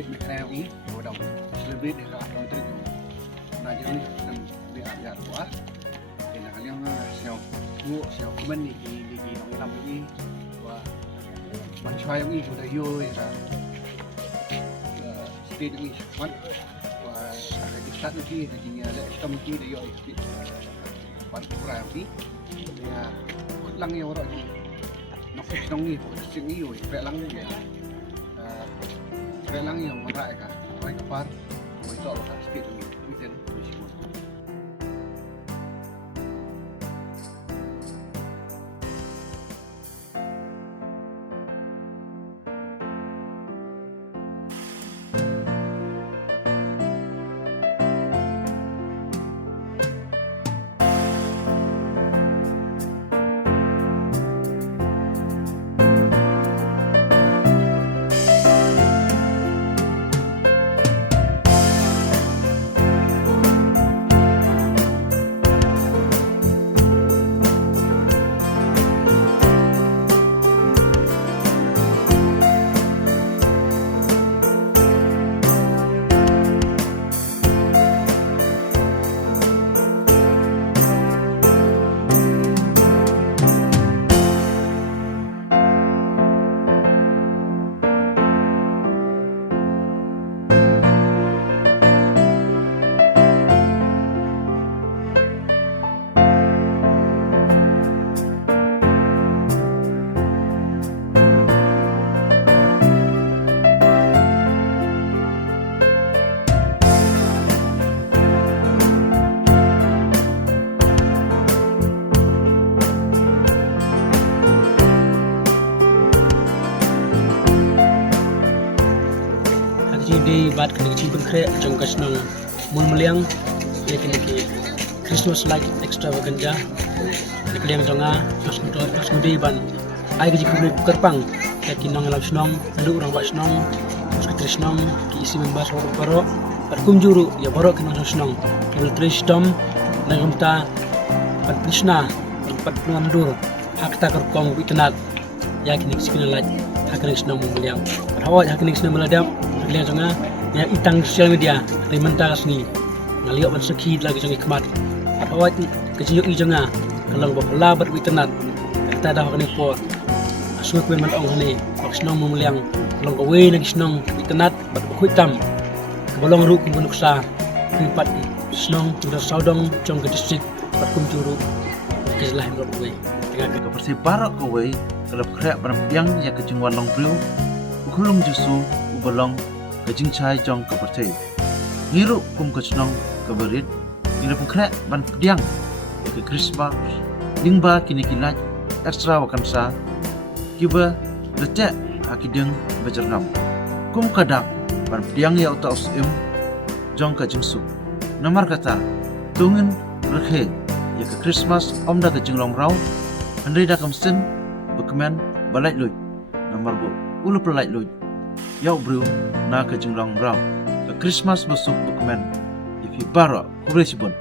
state Meghalaya ini, orang celebrate dekat orang itu. Nah jadi kan biar buat. Dan kalian siapa komen di orang Islam ini, wah manusia yang ini sudah yo ya kan. State ini kan, wah ada di stat ini, jadi ada Islam ini dia yo state. Bantu orang ini, dia lang yang orang ini. Shnong ni, sing ni yo, lang ni. Lang yang merak kan, orang kepar, orang itu orang state ni, weekend bersih. Di bat kena cimpung krek jong kasnong Moolamylliang yakin ki Christmas Extravaganza dikeliang jonga pas ngudi ban ai gaji kulit kerpang yakin nong lam shnong lalu orang bat shnong terus ke shnong ki isi membas baro perkum juru ya baro ke nong shnong kibul tristom nangumta pat krishna pat pengandur hak ta kerkong bitenat yakin sikina laj hakning shnong Moolamylliang rawat hakning shnong meladam lihat jonga ya itang sosial media rementa sini ngaliok ban sekhi lagi jongi kemat awat kecil i jonga kalau bapala bat witenat kita dah kini po asuh kuen man ong hani shnong Moolamylliang kalau gawe lagi shnong witenat bat hitam kebolong ru kum nuksa kimpat shnong sudah saudong jong ke distrik bat kum juru kislah yang gawe tengah ke persibarak gawe kalau krek yang ya kejungwan long brio ukulung jusu ubolong kajing chai jong ke percay ngiru kum kecnong ke berit ngiru pengkrek ban pediang ke Christmas lingba kini kilat extravaganza kiba lecek hakideng bejernam kum kadak ban pediang ya uta usim jong kajing su nomor kata tungin rekhe ya ke Christmas omda kajing long raw andai da kamsen bekemen balai luy nomor bu ulu pelai luy yau bro na kajing long raw ke Christmas besuk dokumen ifi bara kubre sibun